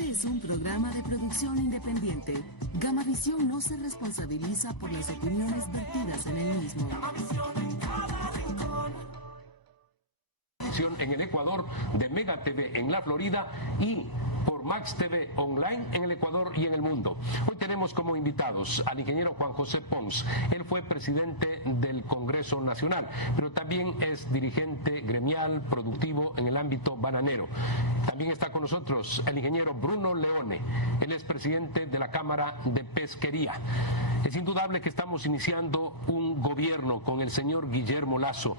Este es un programa de producción independiente. Gamavisión no se responsabiliza por las opiniones vertidas en el mismo. En el Ecuador, de Mega TV en la Florida y por Max TV Online en el Ecuador y en el mundo. Hoy tenemos como invitados al ingeniero Juan José Pons. Él fue presidente del Congreso Nacional, pero también es dirigente gremial, productivo en el ámbito bananero. También está con nosotros el ingeniero Bruno Leone. Él es presidente de la Cámara de Pesquería. Es indudable que estamos iniciando un gobierno con el señor Guillermo Lasso,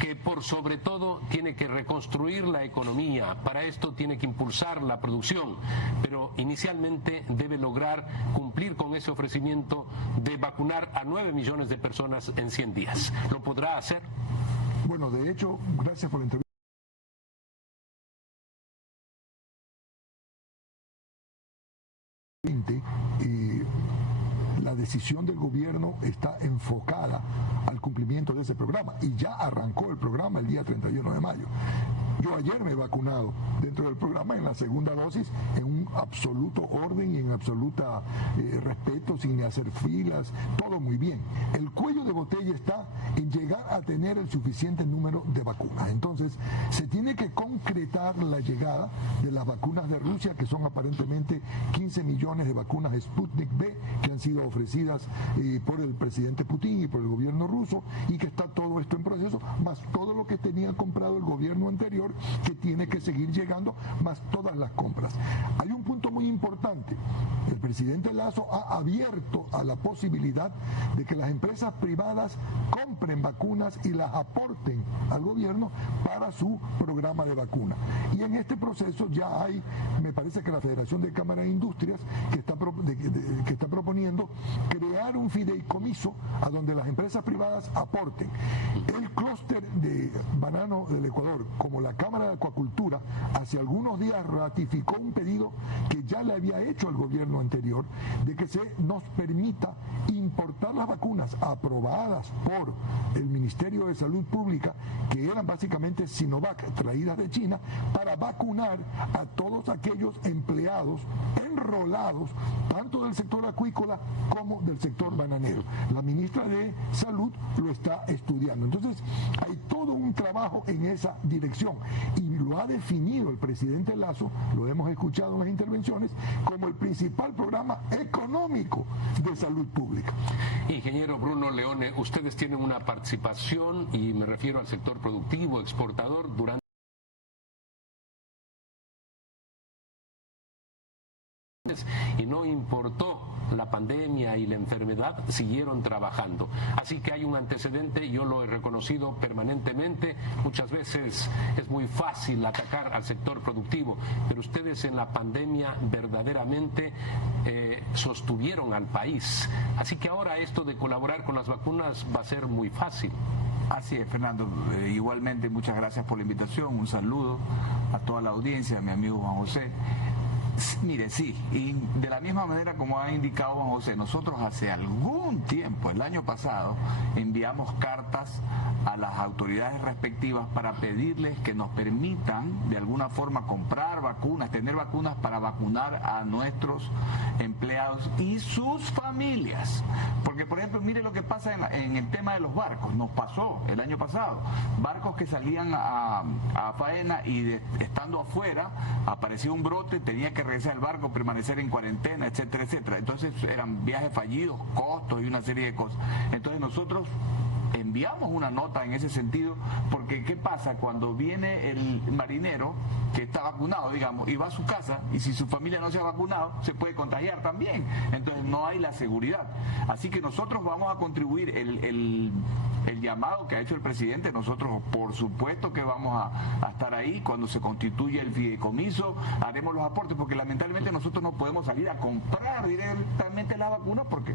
que por sobre todo tiene que reconstruir la economía. Para esto tiene que impulsar la producción, pero inicialmente debe lograr cumplir con ese ofrecimiento de vacunar a 9 millones de personas en 100 días. ¿Lo podrá hacer? Bueno, de hecho, gracias por la entrevista. La decisión del gobierno está enfocada al cumplimiento de ese programa y ya arrancó el programa el día 31 de mayo. Yo ayer me he vacunado dentro del programa en la segunda dosis en un absoluto orden y en absoluta respeto, sin hacer filas, todo muy bien. El cuello de botella está en llegar a tener el suficiente número de vacunas. Entonces, se tiene que concretar la llegada de las vacunas de Rusia, que son aparentemente 15 millones de vacunas Sputnik V que han sido ofrecidas por el presidente Putin y por el gobierno ruso, y que está todo esto en proceso, más todo lo que tenía comprado el gobierno anterior, que tiene que seguir llegando, más todas las compras. Hay un punto muy importante. El presidente Lasso ha abierto a la posibilidad de que las empresas privadas compren vacunas y las aporten al gobierno para su programa de vacuna. Y en este proceso ya hay, me parece que la Federación de Cámaras de Industrias que está proponiendo crear un fideicomiso a donde las empresas privadas aporten. El clúster de banano del Ecuador, como la Cámara de Acuacultura, hace algunos días ratificó un pedido que ya le había hecho al gobierno anterior, de que se nos permita importar las vacunas aprobadas por el Ministerio de Salud Pública, que eran básicamente Sinovac traídas de China, para vacunar a todos aquellos empleados enrolados, tanto del sector acuícola como del sector bananero. La ministra de Salud lo está estudiando. Entonces, hay todo un trabajo en esa dirección y lo ha definido el presidente Lasso, lo hemos escuchado en las intervenciones, como el principal programa económico de salud pública. Ingeniero Bruno Leone, ustedes tienen una participación, y me refiero al sector productivo, exportador, durante y no importó la pandemia y la enfermedad, siguieron trabajando. Así que hay un antecedente, yo lo he reconocido permanentemente. Muchas veces es muy fácil atacar al sector productivo, pero ustedes en la pandemia verdaderamente sostuvieron al país. Así que ahora esto de colaborar con las vacunas va a ser muy fácil. Así es, Fernando. Igualmente, muchas gracias por la invitación. Un saludo a toda la audiencia, a mi amigo Juan José. Mire, sí, y de la misma manera como ha indicado Juan José, nosotros hace algún tiempo, el año pasado, enviamos cartas a las autoridades respectivas para pedirles que nos permitan de alguna forma comprar vacunas, tener vacunas para vacunar a nuestros empleados y sus familias. Porque, por ejemplo, mire lo que pasa en el tema de los barcos. Nos pasó el año pasado, barcos que salían a faena y estando afuera aparecía un brote, tenía que regresar al barco, permanecer en cuarentena, etcétera, etcétera. Entonces eran viajes fallidos, costos y una serie de cosas. Entonces nosotros enviamos una nota en ese sentido, porque ¿qué pasa? Cuando viene el marinero que está vacunado, digamos, y va a su casa, y si su familia no se ha vacunado, se puede contagiar también. Entonces no hay la seguridad. Así que nosotros vamos a contribuir el llamado que ha hecho el presidente. Nosotros, por supuesto que vamos a estar ahí cuando se constituya el fideicomiso, haremos los aportes, porque lamentablemente nosotros no podemos salir a comprar directamente la vacuna porque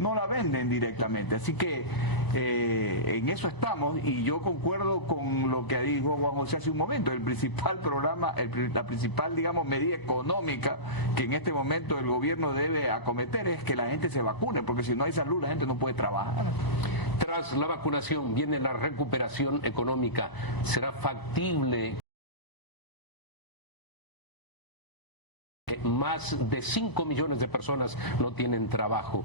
no la venden directamente. Así que en eso estamos, y yo concuerdo con lo que dijo Juan José hace un momento. El principal programa, la principal, digamos, medida económica que en este momento el gobierno debe acometer es que la gente se vacune, porque si no hay salud la gente no puede trabajar. Tras la vacunación viene la recuperación económica. ¿Será factible más de 5 millones de personas no tienen trabajo.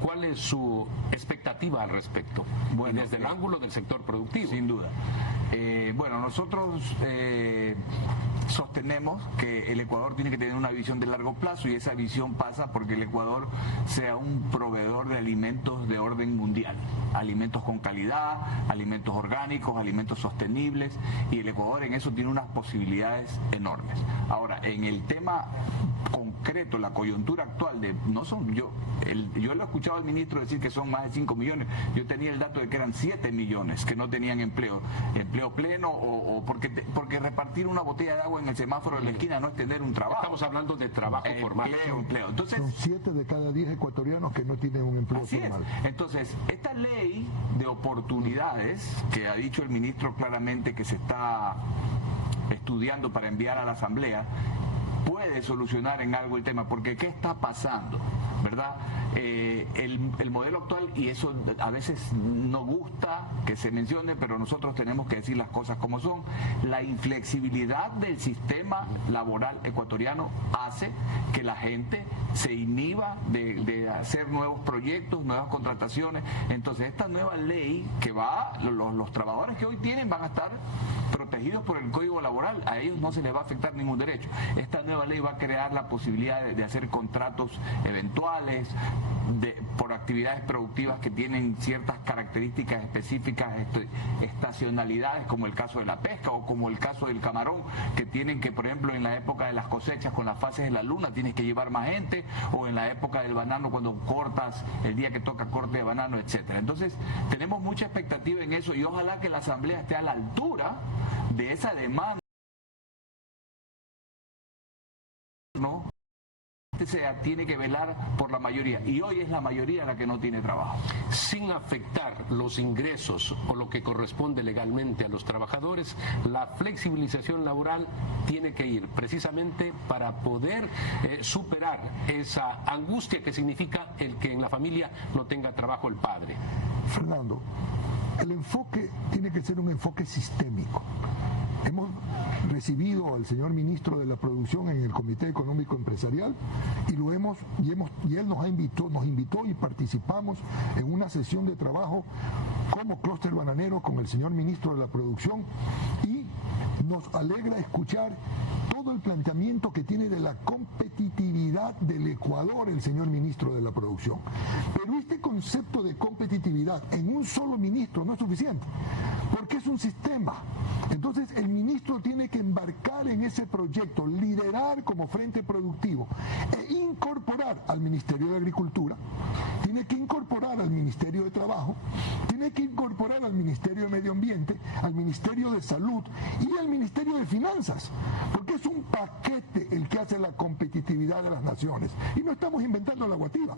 ¿Cuál es su expectativa al respecto? Bueno, y desde el ángulo del sector productivo. Sin duda. Bueno, nosotros sostenemos que el Ecuador tiene que tener una visión de largo plazo, y esa visión pasa porque el Ecuador sea un proveedor de alimentos de orden mundial, alimentos con calidad, alimentos orgánicos, alimentos sostenibles, y el Ecuador en eso tiene unas posibilidades enormes. Ahora, en el tema concreto, la coyuntura actual de yo lo he escuchado al ministro decir que son más de 5 millones, yo tenía el dato de que eran 7 millones que no tenían empleo pleno, o porque repartir una botella de agua en el semáforo de la esquina no es tener un trabajo. Estamos hablando de trabajo formal. Empleo. Entonces, son 7 de cada 10 ecuatorianos que no tienen un empleo formal. Entonces, esta ley de oportunidades, que ha dicho el ministro claramente que se está estudiando para enviar a la Asamblea, puede solucionar en algo el tema, porque ¿qué está pasando? ¿Verdad? El modelo actual, y eso a veces no gusta que se mencione, pero nosotros tenemos que decir las cosas como son, la inflexibilidad del sistema laboral ecuatoriano hace que la gente se inhiba de hacer nuevos proyectos, nuevas contrataciones. Entonces, esta nueva ley que los trabajadores que hoy tienen van a estar protegidos por el Código Laboral, a ellos no se les va a afectar ningún derecho. Esta nueva ley va a crear la posibilidad de hacer contratos eventuales por actividades productivas que tienen ciertas características específicas, estacionalidades, como el caso de la pesca o como el caso del camarón, que tienen que, por ejemplo, en la época de las cosechas con las fases de la luna tienes que llevar más gente, o en la época del banano cuando cortas, el día que toca corte de banano, etcétera. Entonces, tenemos mucha expectativa en eso, y ojalá que la Asamblea esté a la altura de esa demanda, ¿no? Tiene que velar por la mayoría, y hoy es la mayoría la que no tiene trabajo. Sin afectar los ingresos o lo que corresponde legalmente a los trabajadores, la flexibilización laboral tiene que ir precisamente para poder superar esa angustia que significa el que en la familia no tenga trabajo el padre. Fernando, el enfoque tiene que ser un enfoque sistémico. Hemos recibido al señor ministro de la Producción en el Comité Económico Empresarial y él nos invitó y participamos en una sesión de trabajo como clúster bananero con el señor ministro de la Producción, y nos alegra escuchar todo el planteamiento que tiene de la competitividad del Ecuador el señor ministro de la Producción. Pero este concepto de competitividad en un solo ministro no es suficiente, porque es un sistema. Entonces el ministro tiene que embarcar en ese proyecto, liderar como frente productivo e incorporar al Ministerio de Agricultura, tiene que incorporar al Ministerio de Trabajo, tiene que incorporar al Ministerio de Medio Ambiente, al Ministerio de Salud y al Ministerio de Finanzas, porque es un paquete el que hace la competitividad de las naciones. Y no estamos inventando la guatira,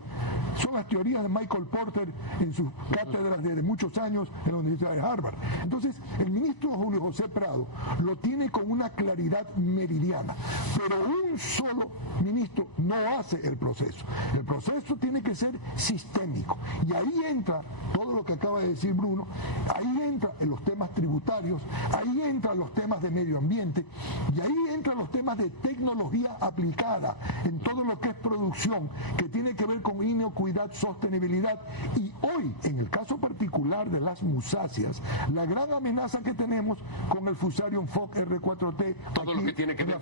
son las teorías de Michael Porter en sus cátedras de muchos años en la Universidad de Harvard. Entonces, el ministro Julio José Prado lo tiene con una claridad meridiana, pero un solo ministro no hace el proceso. El proceso tiene que ser sistémico, y ahí entra todo lo que acaba de decir Bruno, ahí entra en los temas tributarios, ahí entran los temas de medio ambiente, y ahí entran los temas de tecnología aplicada en todo lo que es producción, que tiene que ver con inocuidad, sostenibilidad. Y hoy, en el caso particular de las musáceas, la gran amenaza que tenemos con el Fusarium FOC R4T, todo aquí, lo que tiene que ver.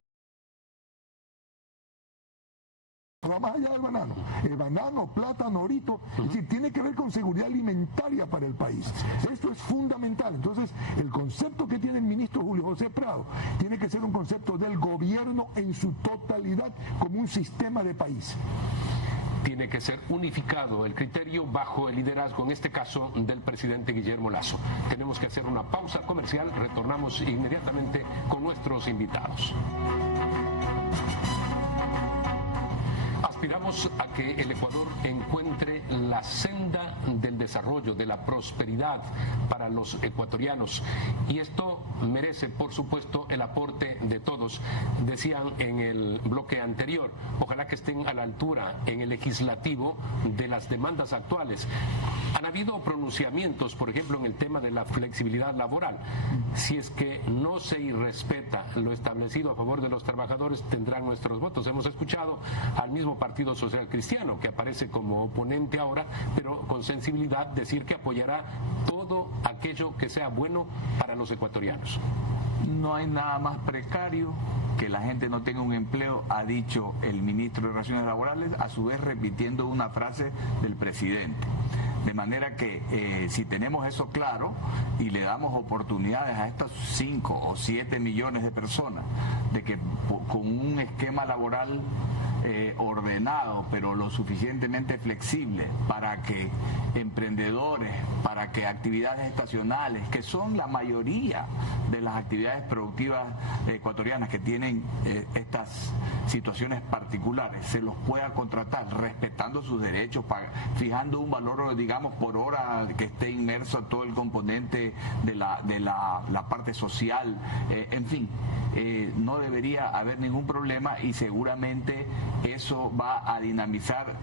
Va más allá del banano, el banano, plátano, orito, es decir, tiene que ver con seguridad alimentaria para el país. Esto es fundamental. Entonces, el concepto que tiene el ministro Julio José Prado tiene que ser un concepto del gobierno en su totalidad, como un sistema de país. Tiene que ser unificado el criterio bajo el liderazgo, en este caso, del presidente Guillermo Lasso. Tenemos que hacer una pausa comercial, retornamos inmediatamente con nuestros invitados. Aspiramos a que el Ecuador encuentre la senda del desarrollo, de la prosperidad para los ecuatorianos, y esto merece, por supuesto, el aporte de todos. Decían en el bloque anterior, ojalá que estén a la altura en el legislativo de las demandas actuales. Han habido pronunciamientos, por ejemplo, en el tema de la flexibilidad laboral. Si es que no se irrespeta lo establecido a favor de los trabajadores, tendrán nuestros votos. Hemos escuchado al mismo Partido Social Cristiano, que aparece como oponente ahora, pero con sensibilidad, decir que apoyará todo aquello que sea bueno para los ecuatorianos. No hay nada más precario que la gente no tenga un empleo, ha dicho el ministro de Relaciones Laborales, a su vez repitiendo una frase del presidente. De manera que si tenemos eso claro y le damos oportunidades a estas 5 o 7 millones de personas de que con un esquema laboral ordenado, pero lo suficientemente flexible para que emprendedores, para que actividades estacionales, que son la mayoría de las actividades productivas ecuatorianas que tienen estas situaciones particulares, se los pueda contratar respetando sus derechos, fijando un valor, digamos, por hora que esté inmerso a todo el componente de la parte social, en fin, no debería haber ningún problema y seguramente eso va a dinamizar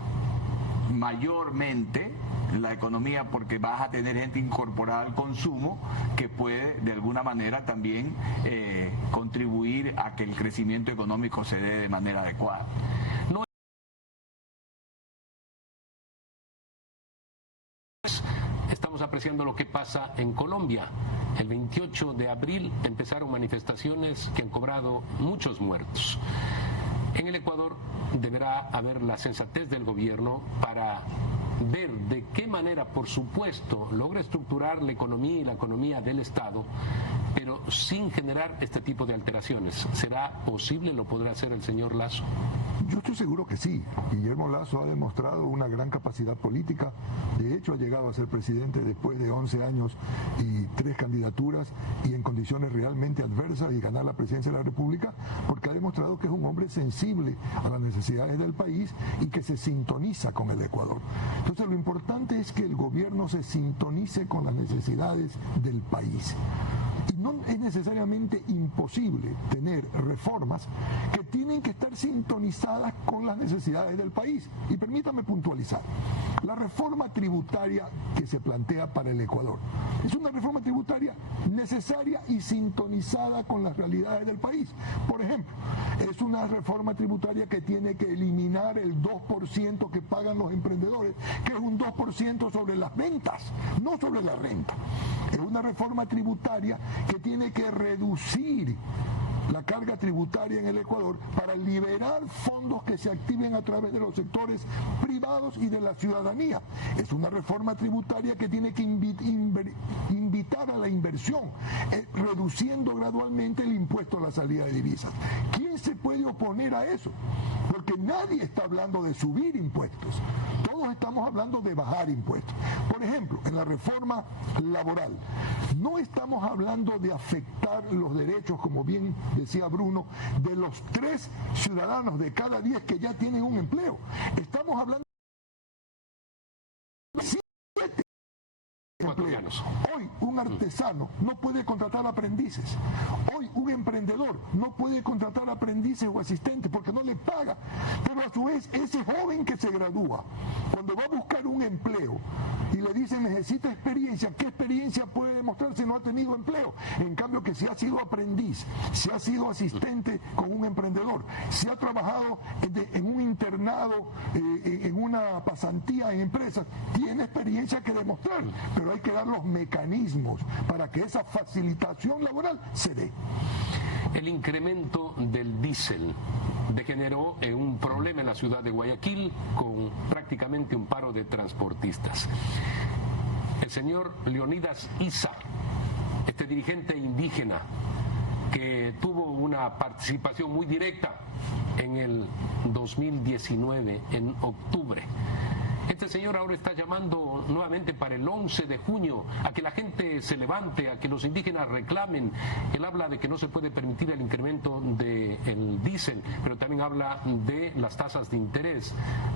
mayormente la economía porque vas a tener gente incorporada al consumo que puede de alguna manera también contribuir a que el crecimiento económico se dé de manera adecuada. No estamos apreciando lo que pasa en Colombia. El 28 de abril empezaron manifestaciones que han cobrado muchos muertos. En el Ecuador deberá haber la sensatez del gobierno para ver de qué manera, por supuesto, logra estructurar la economía y la economía del Estado, pero sin generar este tipo de alteraciones. ¿Será posible? ¿Lo podrá hacer el señor Lasso? Yo estoy seguro que sí. Guillermo Lasso ha demostrado una gran capacidad política. De hecho, ha llegado a ser presidente después de 11 años y 3 candidaturas y en condiciones realmente adversas y ganar la presidencia de la República, porque ha demostrado que es un hombre sensible a las necesidades del país y que se sintoniza con el Ecuador. Entonces, lo importante es que el gobierno se sintonice con las necesidades del país. Y no es necesariamente imposible tener reformas que tienen que estar sintonizadas con las necesidades del país. Y permítame puntualizar. La reforma tributaria que se plantea para el Ecuador es una reforma tributaria necesaria y sintonizada con las realidades del país. Por ejemplo, es una reforma tributaria que tiene que eliminar el 2% que pagan los emprendedores, que es un 2% sobre las ventas, no sobre la renta. Es una reforma tributaria que tiene que reducir la carga tributaria en el Ecuador para liberar fondos que se activen a través de los sectores privados y de la ciudadanía. Es una reforma tributaria que tiene que invitar a la inversión, reduciendo gradualmente el impuesto a la salida de divisas. ¿Quién se puede oponer a eso? Porque nadie está hablando de subir impuestos. Todos estamos hablando de bajar impuestos. Por ejemplo, en la reforma laboral, no estamos hablando de afectar los derechos, como bien decía Bruno, de los 3 ciudadanos de cada 10 que ya tienen un empleo. Estamos hablando de 7 empleos. Hoy un artesano no puede contratar aprendices. Hoy un emprendedor no puede contratar aprendices o asistentes porque no le paga. Pero a su vez ese joven que se gradúa, cuando va a buscar un empleo y le dicen necesita experiencia, ¿qué experiencia puede demostrar si no ha tenido empleo? En cambio que si ha sido aprendiz, si ha sido asistente con un emprendedor, si ha trabajado en un internado, en una pasantía en empresas, tiene experiencia que demostrar, pero hay que dar los mecanismos para que esa facilitación laboral se dé. El incremento del diésel degeneró en un problema en la ciudad de Guayaquil con prácticamente un paro de transportistas. El señor Leonidas Issa, este dirigente indígena que tuvo una participación muy directa en el 2019, en octubre, este señor ahora está llamando nuevamente para el 11 de junio a que la gente se levante, a que los indígenas reclamen. Él habla de que no se puede permitir el incremento del diésel diésel, pero también habla de las tasas de interés.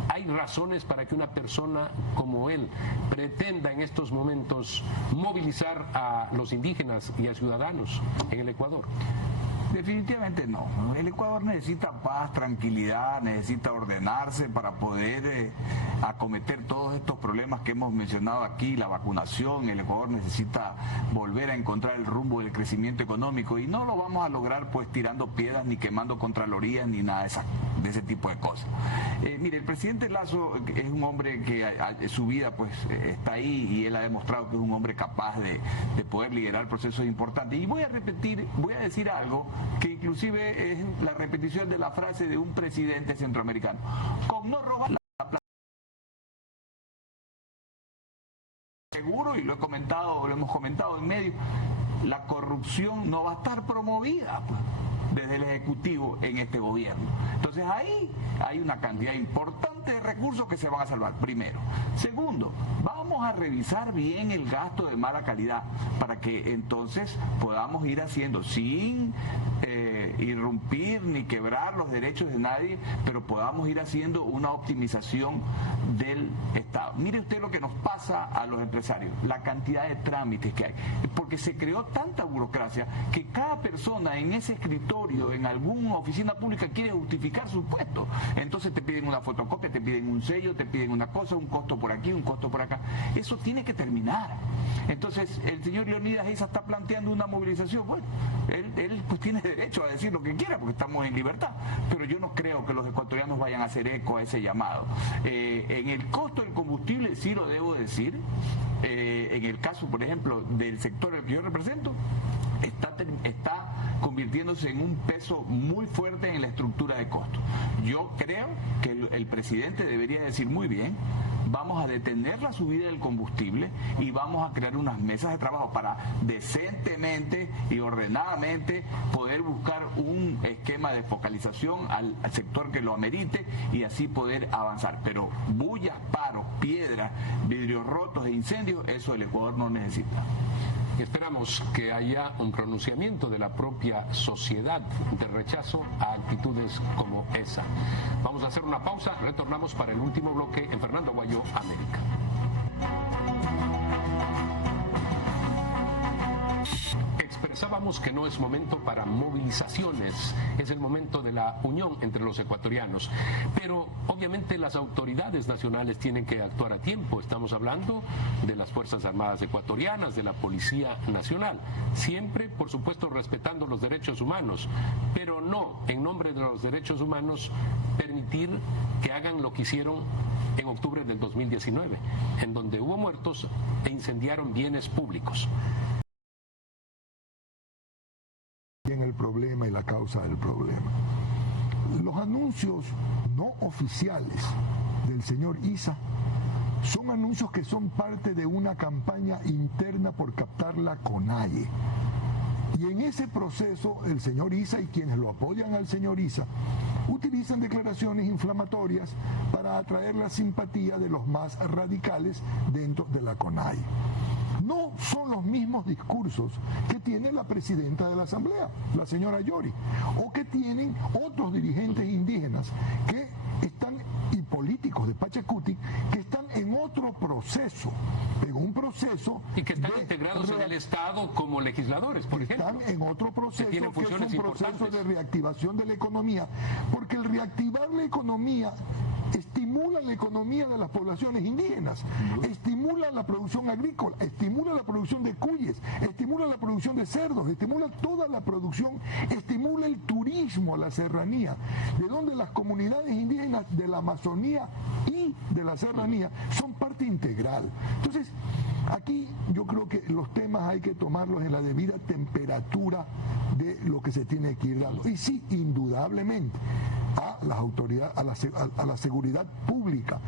¿Hay razones para que una persona como él pretenda en estos momentos movilizar a los indígenas y a ciudadanos en el Ecuador? Definitivamente no. El Ecuador necesita paz, tranquilidad, necesita ordenarse para poder acometer todos estos problemas que hemos mencionado aquí, la vacunación. El Ecuador necesita volver a encontrar el rumbo del crecimiento económico y no lo vamos a lograr pues tirando piedras ni quemando contralorías ni nada de ese tipo de cosas. Mire, el presidente Lasso es un hombre que su vida pues está ahí y él ha demostrado que es un hombre capaz de poder liderar procesos importantes. Y voy a decir algo que inclusive es la repetición de la frase de un presidente centroamericano: con no robar la plata. Seguro, y lo hemos comentado en medio, la corrupción no va a estar promovida pues, desde el Ejecutivo en este gobierno. Entonces ahí hay una cantidad importante de recursos que se van a salvar, primero. Segundo, vamos a revisar bien el gasto de mala calidad para que entonces podamos ir haciendo sin irrumpir ni quebrar los derechos de nadie, pero podamos ir haciendo una optimización del Estado. Mire usted lo que nos pasa a los empresarios, la cantidad de trámites que hay, porque se creó tanta burocracia que cada persona en ese escritorio, en alguna oficina pública, quiere justificar su puesto. Entonces te piden una fotocopia, te piden un sello, te piden una cosa, un costo por aquí, un costo por acá. Eso tiene que terminar. Entonces el señor Leonidas Eiza está planteando una movilización. Bueno, él pues tiene derecho a decir lo que quiera porque estamos en libertad, pero yo no creo que los ecuatorianos vayan a hacer eco a ese llamado. En el costo del combustible sí lo debo decir. En el caso, por ejemplo, del sector al que yo represento, está convirtiéndose en un peso muy fuerte en la estructura de costos. Yo creo que el presidente debería decir muy bien: vamos a detener la subida del combustible y vamos a crear unas mesas de trabajo para decentemente y ordenadamente poder buscar un esquema de focalización al sector que lo amerite y así poder avanzar. Pero bullas, paros, piedras, vidrios rotos e incendios, eso el Ecuador no necesita. Esperamos que haya un pronunciamiento de la propia sociedad de rechazo a actitudes como esa. Vamos a hacer una pausa, retornamos para el último bloque en Fernando Aguayo, América. Expresábamos que no es momento para movilizaciones, es el momento de la unión entre los ecuatorianos, pero obviamente las autoridades nacionales tienen que actuar a tiempo. Estamos hablando de las Fuerzas Armadas ecuatorianas, de la Policía Nacional, siempre por supuesto respetando los derechos humanos, pero no en nombre de los derechos humanos permitir que hagan lo que hicieron en octubre del 2019, en donde hubo muertos e incendiaron bienes públicos. En el problema y la causa del problema. Los anuncios no oficiales del señor Eiza son anuncios que son parte de una campaña interna por captar la CONAIE. Y en ese proceso el señor Eiza y quienes lo apoyan al señor Eiza utilizan declaraciones inflamatorias para atraer la simpatía de los más radicales dentro de la CONAIE. No son los mismos discursos que tiene la presidenta de la Asamblea, la señora Yori, o que tienen otros dirigentes indígenas que están, y políticos de Pachacuti, que están en otro proceso, en un proceso... Y que están integrados en el Estado como legisladores, por ejemplo. Están en otro proceso, que es un proceso importantes de reactivación de la economía, porque el reactivar la economía estimula la economía de las poblaciones indígenas, estimula la producción agrícola, estimula la producción de cuyes, estimula la producción de cerdos, estimula toda la producción, estimula el turismo a la serranía, de donde las comunidades indígenas de la Amazonía y de la serranía son parte integral. Entonces, aquí yo creo que los temas hay que tomarlos en la debida temperatura de lo que se tiene que ir dando. Y sí, indudablemente, a las autoridades, a la seguridad pública,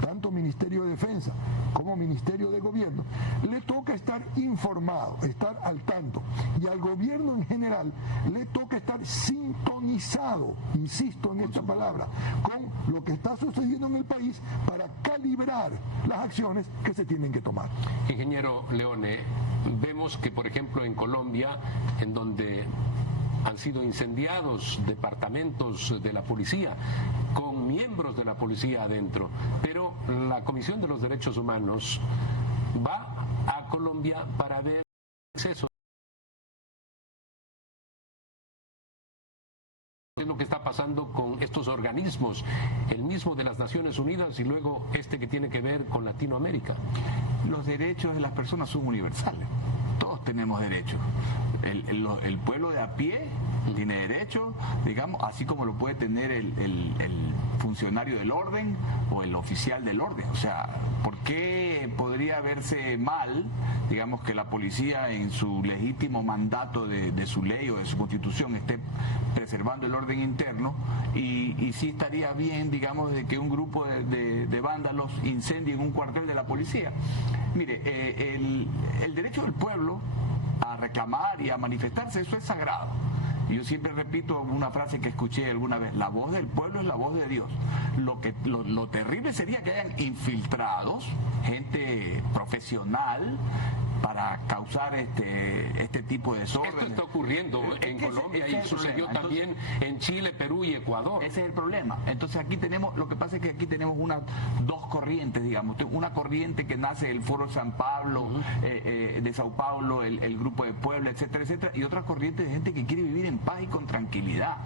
tanto Ministerio de Defensa como Ministerio de Gobierno, le toca estar informado, estar al tanto, y al gobierno en general le toca estar sintonizado, insisto en esta palabra, con lo que está sucediendo en el país para calibrar las acciones que se tienen que tomar. Ingeniero Leone, vemos que por ejemplo en Colombia, en donde han sido incendiados departamentos de la policía con miembros de la policía adentro, pero la Comisión de los Derechos Humanos va a Colombia para ver eso. Es lo que está pasando con estos organismos, el mismo de las Naciones Unidas y luego este que tiene que ver con Latinoamérica. Los derechos de las personas son universales, todos tenemos derechos. El pueblo de a pie tiene derecho, digamos, así como lo puede tener el funcionario del orden o el oficial del orden. O sea, ¿por qué podría verse mal, digamos, que la policía en su legítimo mandato de su ley o de su constitución esté preservando el orden interno y sí estaría bien, digamos, de que un grupo de vándalos incendien un cuartel de la policía? Mire, el derecho del pueblo a reclamar y a manifestarse, eso es sagrado. Yo siempre repito una frase que escuché alguna vez: la voz del pueblo es la voz de Dios. Lo terrible sería que hayan infiltrados, gente profesional, para causar este tipo de desorden. Esto está ocurriendo en Colombia y sucedió también en Chile, Perú y Ecuador. Ese es el problema. Entonces aquí tenemos, lo que pasa es que aquí tenemos dos corrientes, digamos. Una corriente que nace del Foro San Pablo, de Sao Paulo, el Grupo de Puebla, etcétera, etcétera, y otra corriente de gente que quiere vivir en paz y con tranquilidad.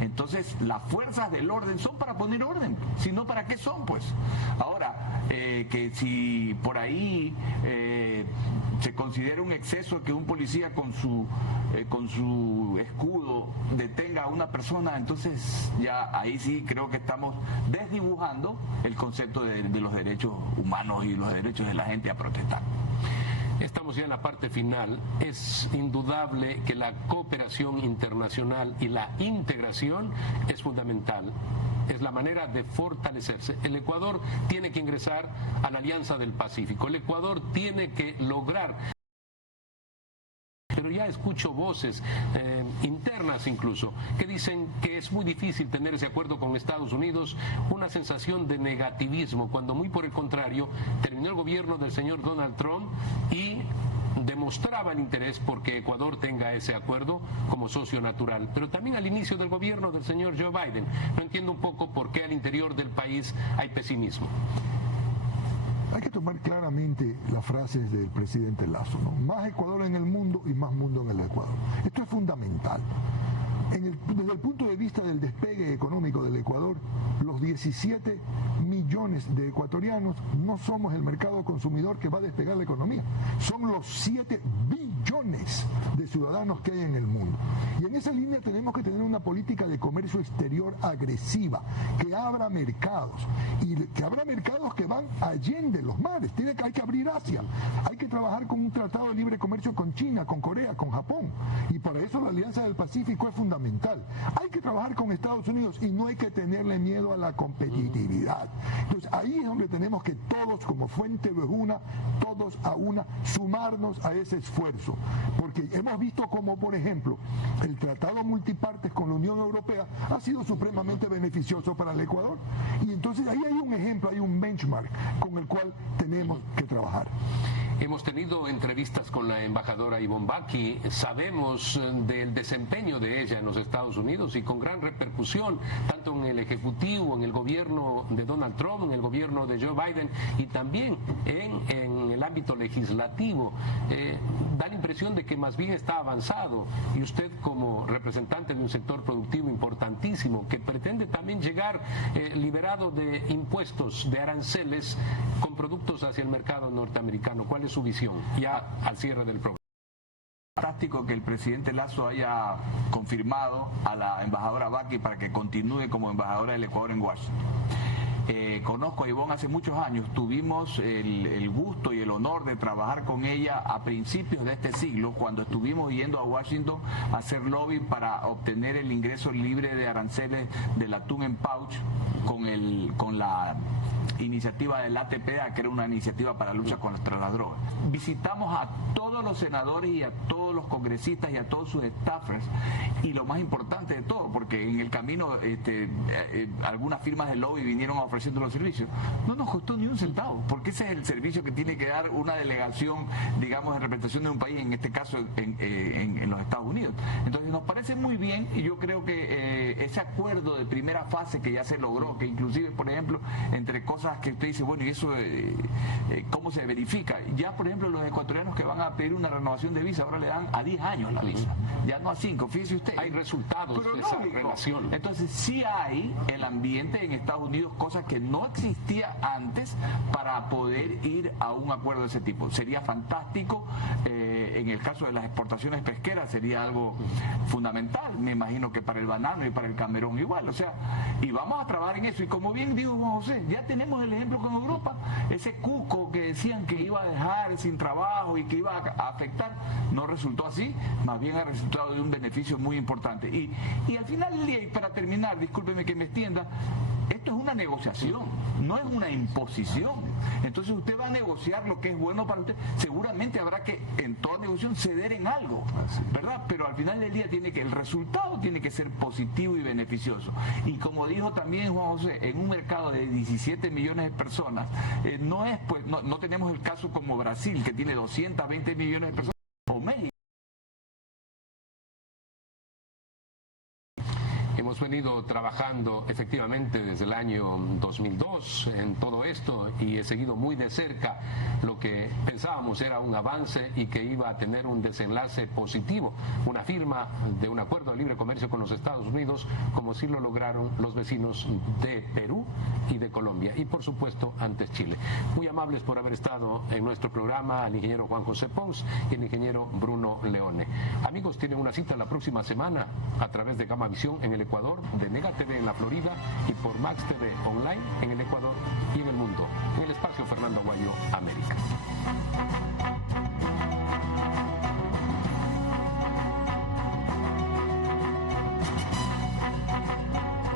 Entonces las fuerzas del orden son para poner orden, si no, ¿para qué son, pues? Ahora, que si por ahí se considera un exceso que un policía con su escudo detenga a una persona, entonces ya ahí sí creo que estamos desdibujando el concepto de los derechos humanos y los derechos de la gente a protestar. Estamos ya en la parte final. Es indudable que la cooperación internacional y la integración es fundamental. Es la manera de fortalecerse. El Ecuador tiene que ingresar a la Alianza del Pacífico. El Ecuador tiene que lograr. Pero ya escucho voces internas incluso que dicen que es muy difícil tener ese acuerdo con Estados Unidos, una sensación de negativismo, cuando muy por el contrario terminó el gobierno del señor Donald Trump y demostraba el interés porque Ecuador tenga ese acuerdo como socio natural. Pero también al inicio del gobierno del señor Joe Biden. No entiendo un poco por qué al interior del país hay pesimismo. Hay que tomar claramente las frases del presidente Lasso, ¿no? Más Ecuador en el mundo y más mundo en el Ecuador. Esto es fundamental. Desde el punto de vista del despegue económico del Ecuador, los 17 millones de ecuatorianos no somos el mercado consumidor que va a despegar la economía. Son los 7 billones de ciudadanos que hay en el mundo. Y en esa línea tenemos que tener una política de comercio exterior agresiva, que abra mercados. Y que abra mercados que van allende los mares. Hay que abrir Asia. Hay que trabajar con un tratado de libre comercio con China, con Corea, con Japón. Y para eso la Alianza del Pacífico es fundamental. Hay que trabajar con Estados Unidos y no hay que tenerle miedo a la competitividad. Entonces ahí es donde tenemos que todos, como Fuente Vejuna, todos a una, sumarnos a ese esfuerzo. Porque hemos visto como, por ejemplo, el tratado multipartes con la Unión Europea ha sido supremamente beneficioso para el Ecuador. Y entonces ahí hay un ejemplo, hay un benchmark con el cual tenemos que trabajar. Hemos tenido entrevistas con la embajadora Ivonne Bacchi, sabemos del desempeño de ella en los Estados Unidos y con gran repercusión, tanto en el Ejecutivo, en el gobierno de Donald Trump, en el gobierno de Joe Biden y también en el ámbito legislativo. Da la impresión de que más bien está avanzado y usted como representante de un sector productivo importantísimo que pretende también llegar liberado de impuestos, de aranceles con productos hacia el mercado norteamericano. ¿Cuál es su visión ya al cierre del programa? Fantástico que el presidente Lasso haya confirmado a la embajadora Bacchi para que continúe como embajadora del Ecuador en Washington. Conozco a Ivonne hace muchos años, tuvimos el gusto y el honor de trabajar con ella a principios de este siglo, cuando estuvimos yendo a Washington a hacer lobby para obtener el ingreso libre de aranceles del atún en pouch con la iniciativa del ATPA, que era una iniciativa para la lucha contra las drogas. Visitamos a todos los senadores y a todos los congresistas y a todos sus staffers, y lo más importante de todo, porque en el camino algunas firmas de lobby vinieron ofreciendo los servicios, no nos costó ni un centavo, porque ese es el servicio que tiene que dar una delegación, digamos, en representación de un país, en este caso en los Estados Unidos. Entonces nos parece muy bien, y yo creo que ese acuerdo de primera fase que ya se logró, que inclusive, por ejemplo, entre cosas que usted dice, bueno, y eso ¿cómo se verifica? Ya, por ejemplo, los ecuatorianos que van a pedir una renovación de visa ahora le dan a 10 años la visa, ya no a 5, fíjese usted. Hay resultados pero de esa relación. Entonces sí hay el ambiente en Estados Unidos, cosas que no existía antes, para poder ir a un acuerdo de ese tipo. Sería fantástico, en el caso de las exportaciones pesqueras sería algo fundamental, me imagino que para el banano y para el camarón igual, o sea, y vamos a trabajar en eso, y como bien dijo Juan José, ya tenemos el ejemplo con Europa, ese cuco que decían que iba a dejar sin trabajo y que iba a afectar, no resultó así, más bien ha resultado de un beneficio muy importante. Y al final del día, y para terminar, discúlpeme que me extienda, esto es una negociación, no es una imposición. Entonces usted va a negociar lo que es bueno para usted. Seguramente habrá que en toda negociación ceder en algo, ¿verdad? Pero al final del día el resultado tiene que ser positivo y beneficioso. Y como dijo también Juan José, en un mercado de 17 millones de personas, no tenemos el caso como Brasil, que tiene 220 millones de personas, o México. Hemos venido trabajando efectivamente desde el año 2002 en todo esto, y he seguido muy de cerca lo que pensábamos era un avance y que iba a tener un desenlace positivo, una firma de un acuerdo de libre comercio con los Estados Unidos, como sí lo lograron los vecinos de Perú y de Colombia, y por supuesto antes Chile. Muy amables por haber estado en nuestro programa al ingeniero Juan José Pons y el ingeniero Bruno Leone. Amigos, tienen una cita la próxima semana a través de Gamavisión en el Ecuador, de Mega TV en la Florida y por Max TV Online en el Ecuador y en el mundo, en el espacio Fernando Aguayo, América.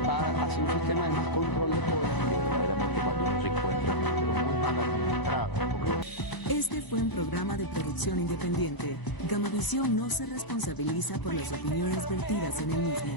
Va hacia un sistema de más control de poder, que verdaderamente cuando no se encuentra, pero muy mal administrado. Este fue un programa de producción independiente. Gamavisión no se responsabiliza por las opiniones vertidas en el mismo.